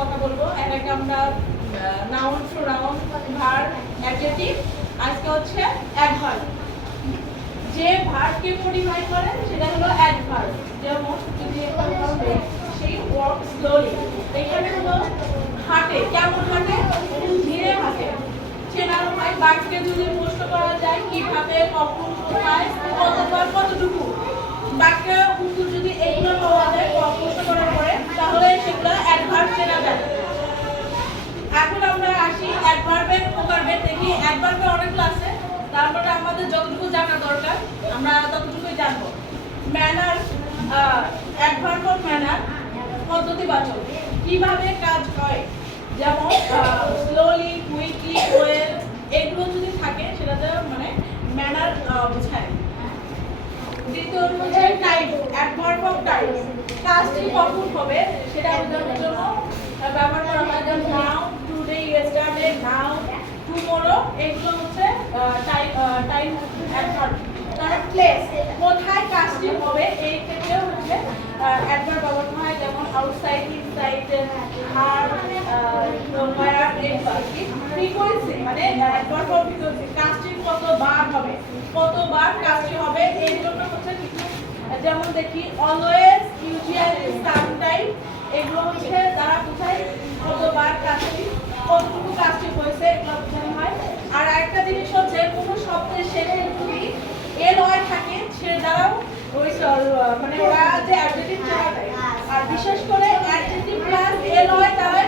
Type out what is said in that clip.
কথা বলবো। একটা আমরা নাউন, প্রোনাউন, ভার্ব, অ্যাডজেক্টিভ। আজকে হচ্ছে অ্যাডভার্ব। যে ভার্বকে মডিফাই করে সেটা হলো অ্যাডভার্ব। যেমন যদি সেই ওয়াক স্লোলি, এখানে হলো হাঁটে। কেমন হাঁটে? ধীরে হাঁটে। চেনার উপায় বাক্যে যদি প্রশ্ন করা যায় কিভাবে, কখন, কোথায়, কতবার, কতটুকু, বাক্যে উত্তর যদি এইগুলো পাওয়া যায় প্রশ্ন করার পরে, তাহলে সেগুলো অ্যাডভার্ব চেনা যায়। এখন আমরা আসি অ্যাডভার্বের প্রকারভেদ দেখি। অ্যাডভার্বের অনেক আছে, তারপরে আমাদের যতটুকু জানা দরকার আমরা ততটুকুই জানবো। ম্যানার, অ্যাডভার্ব অফ ম্যানার পদ্ধতিবাচক, কিভাবে কাজ হয়, যেমন স্লোলি, কুইকলি, ওয়েল, এগুলো যদি থাকে সেটাতে মানে ম্যানার বোঝায়। দ্বিতীয় হচ্ছে টাইম, অ্যাডভার্ব অফ টাইম, কাজটি কখন হবে সেটা বোঝানোর জন্য ব্যবহার করা হয়। যেমন নাও, টুডে, ইয়েস্টারডে, নাও, টুমরো, এগুলো হচ্ছে টাইম অ্যাডভার্ব। তারপর প্লেস, কোথায় কাজটি হবে, এই ক্ষেত্রেও হচ্ছে অ্যাডভার্ব ব্যবহার করা হয়। যেমন আউটসাইড, ইনসাইড, হার, হোয়ার, এগুলো আর কি। ফ্রিকোয়েন্সি মানে অ্যাডভার্ব অফ ফ্রিকোয়েন্সি, কাজটি কতবার হবে, কতবার কাজটি হবে, এর জন্য হচ্ছে কিছু যেমন দেখি অলওয়েজ, ইউজুয়ালি, সামটাইম, এগুলো হচ্ছে দ্বারা বোঝায় কতবার কাজটি, কতটুকু কাজটি হয়েছে, এগুলো বোঝানো হয়। আর আরেকটা জিনিস হচ্ছে কোনো শব্দের শেষে যদি এল ওয়াই থাকে সে দ্বারাও ওই মানে ওরা যে অ্যাডজেক্টিভ চেনা যায়। আর বিশেষ করে অ্যাডজেক্টিভ প্লাস এল ওয়াই দ্বারা